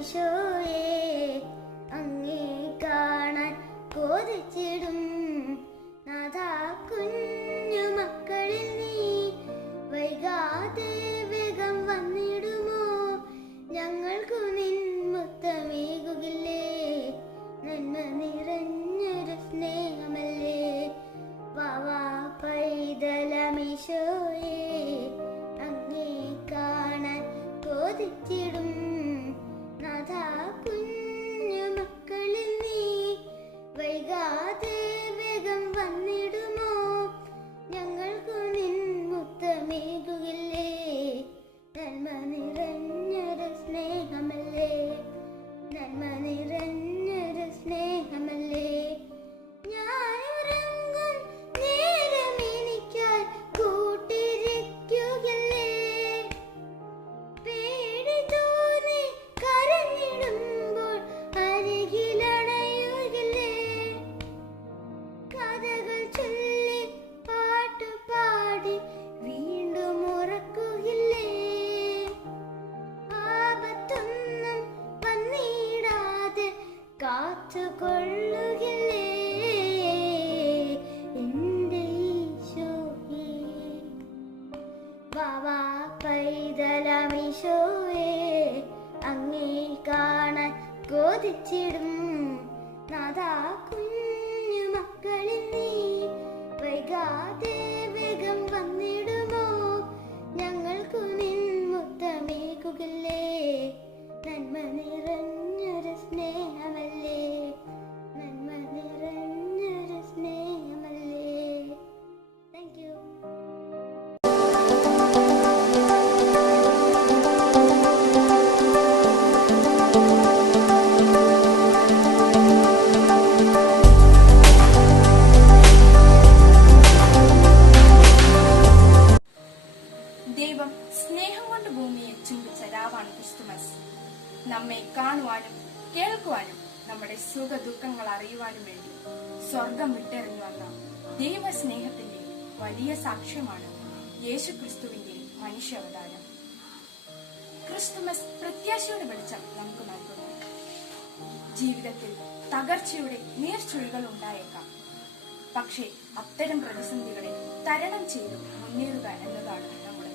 ഈശോയെ അങ്ങേ കാണാൻ കൊതിച്ചിടും. നാഥാ കുഞ്ഞു മക്കളിൽ നീ വൈകാതെ വേഗം വന്നിടുമോ? ഞങ്ങൾക്കു നിൻ മുത്തമേകുകില്ലേ? നന്മ നിറഞ്ഞൊരു സ്നേഹമല്ലേ? വാവാ പൈതലമീശോയെ അങ്ങേ കാണാൻ കൊതിച്ചിടും. പൈതലമീശോയെ അങ്ങേ കാണാൻ കൊതിച്ചിടും. നാഥാ കുഞ്ഞു മക്കളിൽ നീ വൈകാതെ വേഗം വന്നിടുമോ? ഞങ്ങൾക്കു നിൻ മുത്തമേകുകില്ലേ നന്മ നിറഞ്ഞൊരു ചുംബിച്ച രാവാണ് ക്രിസ്തുമസ്. നമ്മെ കാണുവാനും കേൾക്കുവാനും നമ്മുടെ സുഖ ദുഃഖങ്ങൾ അറിയുവാനും വേണ്ടി സ്വർഗം വിട്ടെറിഞ്ഞു വന്ന ദൈവ സ്നേഹത്തിന്റെ വലിയ സാക്ഷ്യമാണ് യേശു ക്രിസ്തുവിന്റെ മനുഷ്യാവതാരം. ക്രിസ്തുമസ് പ്രത്യാശയുടെ വെളിച്ചം നമുക്ക് നൽകുന്നു. ജീവിതത്തിൽ തകർച്ചയുടെ നീർച്ചുഴികൾ ഉണ്ടായേക്കാം. പക്ഷേ അത്തരം പ്രതിസന്ധികളെ തരണം ചെയ്ത് മുന്നേറുക എന്നതാണ് നമ്മുടെ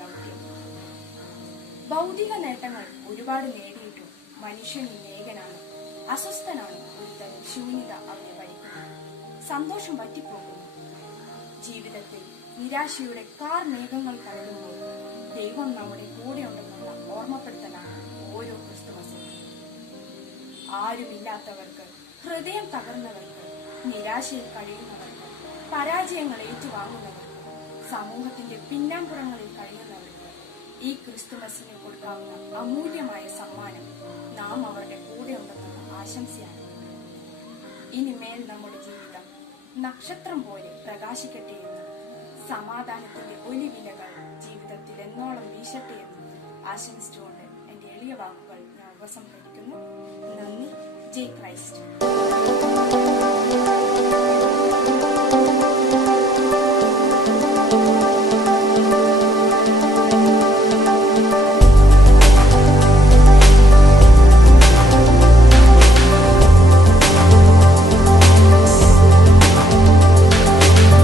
ഭൗതിക നേട്ടങ്ങൾ ഒരുപാട് നേടിയിട്ടും മനുഷ്യൻ ഏകനാണ് അസ്വസ്ഥനാണ് ഒരുത്തൻ ശൂന്യത അവനെ ഭരിക്കുന്നു സന്തോഷം പറ്റിപ്പോകുന്നു ജീവിതത്തിൽ നിരാശയുടെ കാർ മേഘങ്ങൾ കയറുമ്പോൾ ദൈവം നമ്മുടെ കൂടെ ഉണ്ടെന്നുള്ള ഓർമ്മപ്പെടുത്തലാണ് ഓരോ ക്രിസ്തുമസും ആരുമില്ലാത്തവർക്ക് ഹൃദയം തകർന്നവർക്ക് നിരാശയിൽ കഴിയുന്നവർക്ക് പരാജയങ്ങൾ ഏറ്റുവാങ്ങുന്നവർക്ക് സമൂഹത്തിന്റെ പിന്നാമ്പുറങ്ങളിൽ കഴിയുന്നവർക്ക് ഈ ക്രിസ്തുമസിന് കൊടുക്കാവുന്ന അമൂല്യമായ സമ്മാനം നാം അവരുടെ കൂടെ ഉണ്ടെന്നുള്ള ആശംസയാണ്. ഇനിമേൽ നമ്മുടെ ജീവിതം നക്ഷത്രം പോലെ പ്രകാശിക്കട്ടെ എന്ന് സമാധാനത്തിന്റെ ഒലിവിലകൾ ജീവിതത്തിൽ എന്നോളം വീശട്ടെ എന്ന് ആശംസിച്ചുകൊണ്ട് എന്റെ എളിയ വാക്കുകൾ ഞാൻ ഉപസംഹരിക്കുന്നു നന്ദി. ജയ് ക്രൈസ്റ്റ്.